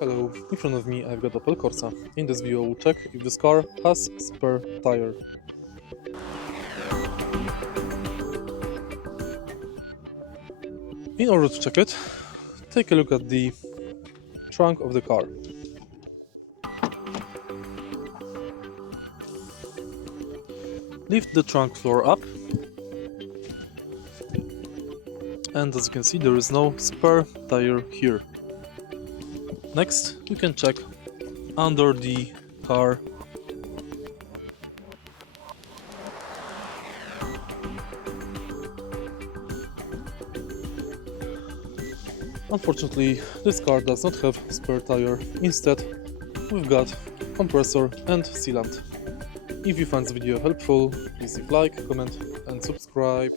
Hello, in front of me I've got Opel CORSA. In this video we'll check if this car has spare tire. In order to check it, take a look at the trunk of the car. Lift the trunk floor up, and as you can see there is no spare tire here. Next, we can check under the car. Unfortunately, this car does not have spare tire. Instead, we've got compressor and sealant. If you find this video helpful, please leave like, comment and subscribe.